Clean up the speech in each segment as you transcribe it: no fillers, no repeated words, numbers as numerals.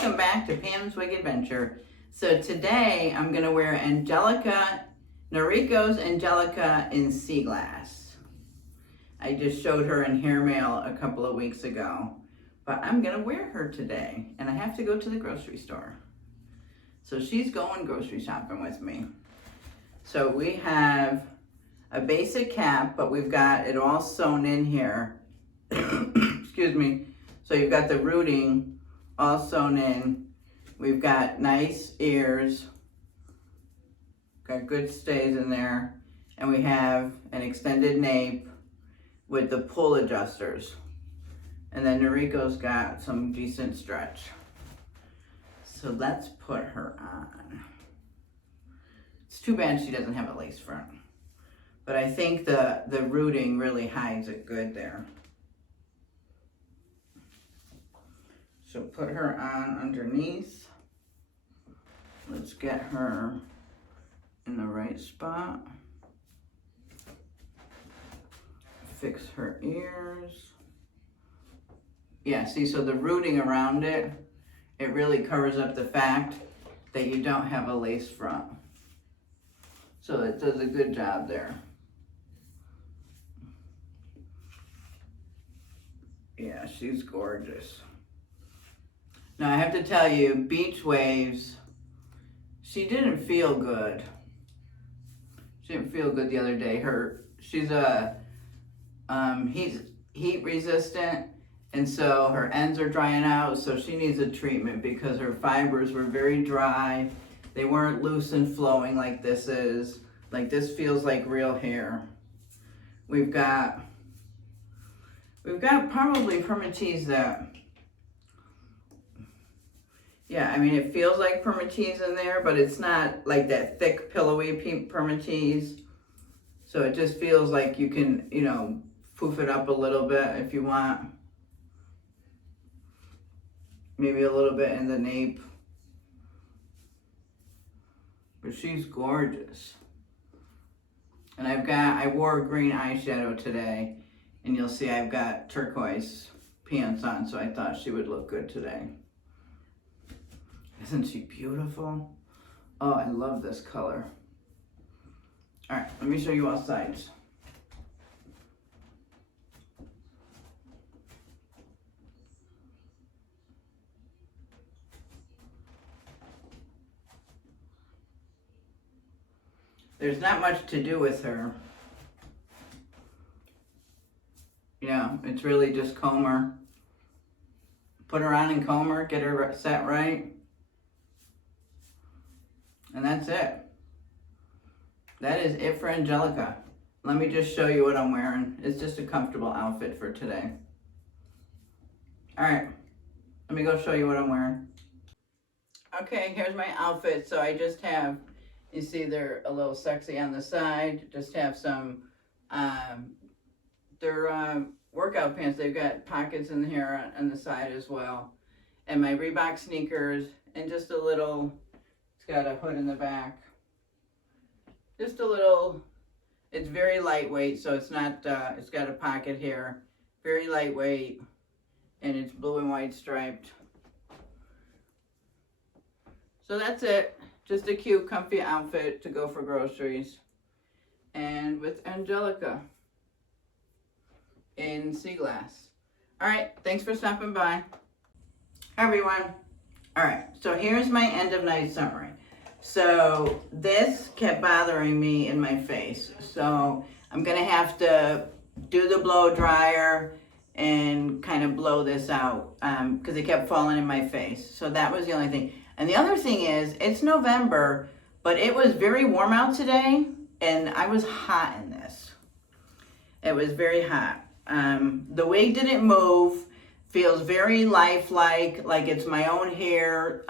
welcome back to Pam's Wig Adventure. So today I'm going to wear Angelica, Noriko's Angelica in SEAGLASS. I just showed her in hair mail a couple of weeks ago, but I'm going to wear her today and I have to go to the grocery store. So she's going grocery shopping with me. So we have a basic cap, but we've got it all sewn in here. Excuse me. So you've got the rooting all sewn in. We've got nice ears, got good stays in there, and we have an extended nape with the pull adjusters. And then Noriko's got some decent stretch. So let's put her on. It's too bad she doesn't have a lace front, but I think the rooting really hides it good there. So put her on underneath. Let's get her in the right spot. Fix her ears. Yeah, see, so the rooting around it, it really covers up the fact that you don't have a lace front. So it does a good job there. Yeah, she's gorgeous. Now I have to tell you, beach waves, she didn't feel good. She didn't feel good the other day. She's heat resistant, and so her ends are drying out, so she needs a treatment because her fibers were very dry. They weren't loose and flowing like this is. Like this feels like real hair. We've got probably permatease that. Yeah, I mean, it feels like permatease in there, but it's not like that thick, pillowy permatease. So it just feels like you can, you know, poof it up a little bit if you want. Maybe a little bit in the nape. But she's gorgeous. And I wore green eyeshadow today, and you'll see I've got turquoise pants on, so I thought she would look good today. Isn't she beautiful? Oh, I love this color. All right, let me show you all sides. There's not much to do with her. Yeah, it's really just comb her. Put her on and comb her, get her set right. And that's it. That is it for Angelica. Let me just show you what I'm wearing. It's just a comfortable outfit for today. All right, let me go show you what I'm wearing. Okay, here's my outfit. So I just have, you see they're a little sexy on the side. Just have some, they're workout pants. They've got pockets in here on the side as well. And my Reebok sneakers and just a little, it's got a hood in the back. Just a little, it's very lightweight, so it's not, it's got a pocket here. Very lightweight, and it's blue and white striped. So that's it. Just a cute, comfy outfit to go for groceries. And with Angelica in SEAGLASS. All right, thanks for stopping by. Hi, everyone. All right, so here's my end of night summary. So this kept bothering me in my face. So I'm gonna have to do the blow dryer and kind of blow this out because it kept falling in my face. So that was the only thing. And the other thing is, it's November, but it was very warm out today and I was hot in this. It was very hot. The wig didn't move, feels very lifelike, like it's my own hair.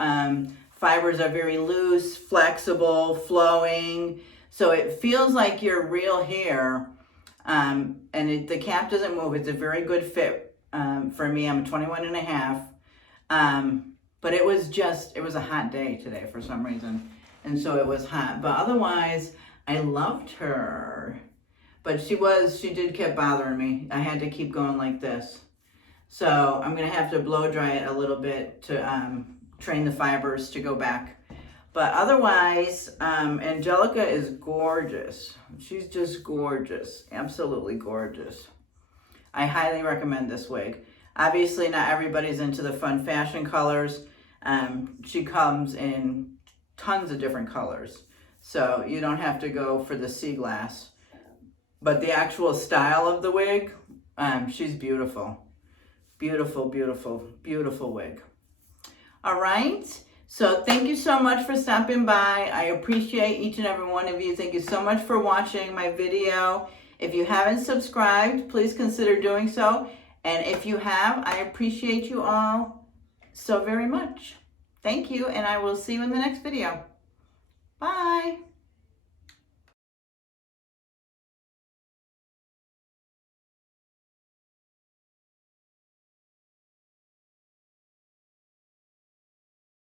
Fibers are very loose, flexible, flowing. So it feels like your real hair. And the cap doesn't move. It's a very good fit for me. I'm 21 and a half. But it was a hot day today for some reason. And so it was hot. But otherwise, I loved her. But she did keep bothering me. I had to keep going like this. So I'm gonna have to blow dry it a little bit to train the fibers to go back. But otherwise, Angelica is gorgeous. She's just gorgeous, absolutely gorgeous. I highly recommend this wig. Obviously, not everybody's into the fun fashion colors. She comes in tons of different colors, so you don't have to go for the SEAGLASS. But the actual style of the wig, she's beautiful. Beautiful, beautiful, beautiful wig. All right. So thank you so much for stopping by. I appreciate each and every one of you. Thank you so much for watching my video. If you haven't subscribed, please consider doing so. And if you have, I appreciate you all so very much. Thank you, and I will see you in the next video. Bye.